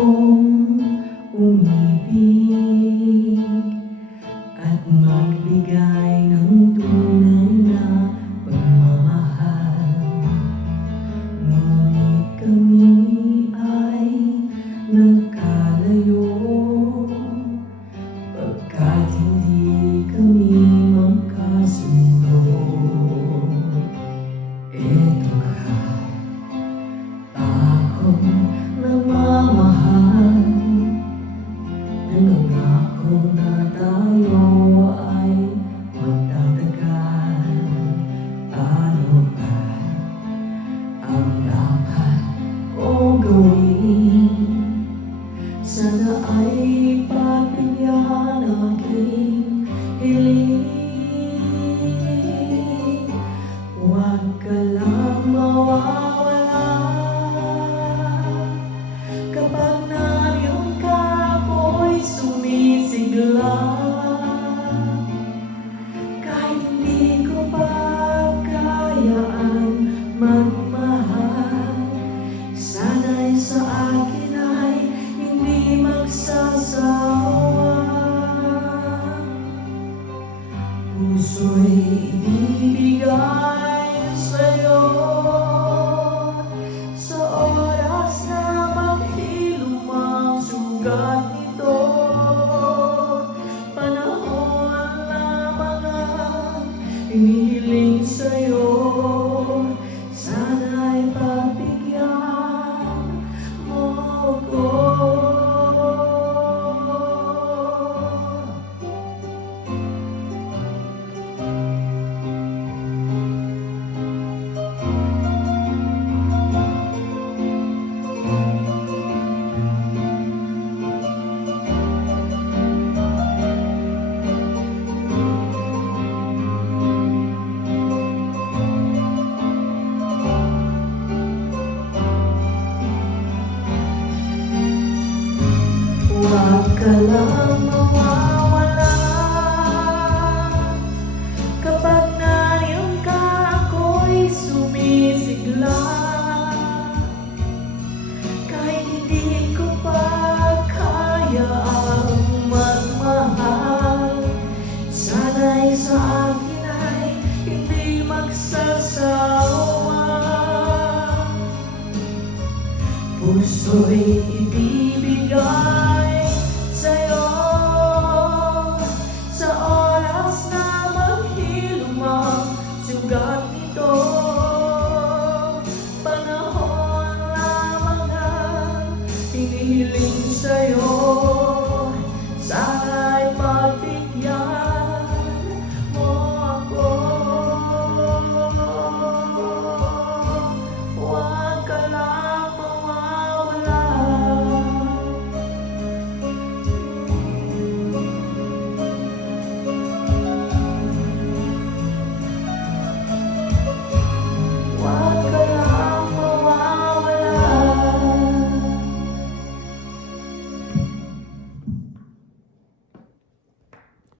akong umibig at magbigay ng tunay na pagmamahal. Ngunit kami ay nagkalayo pagkat hindi kami magkasundo. Eto ka, akong nagmamahal, nangangako na tayo ay magtatagal. Ano ba ang dapat kong gawin? Sana ay pagbigyan aking hiling. Huwag ka lang mawawala kapag nandiyan ka, ako'y sumisigla. Kahit hindi ko pa kayaan magmahal, sana'y sa akin ay hindi magsasawa. Puso'y ibibigay sa'yo sa oras na maghilom ang sugat nito. Panahon lamang ang hinihiling sa'yo, sana'y pagbigyan mo ko. Huwag ka lang mawawala kapag nandiyan ka, ako'y sumisigla. Kahit hindi ko pa kaya ang magmahal, sana'y sa akin ay hindi magsasawa. Puso'y ibibigay sa'yo sa oras na maghilom ang sugat nito. Panahon lamang ang hinihiling sa'yo,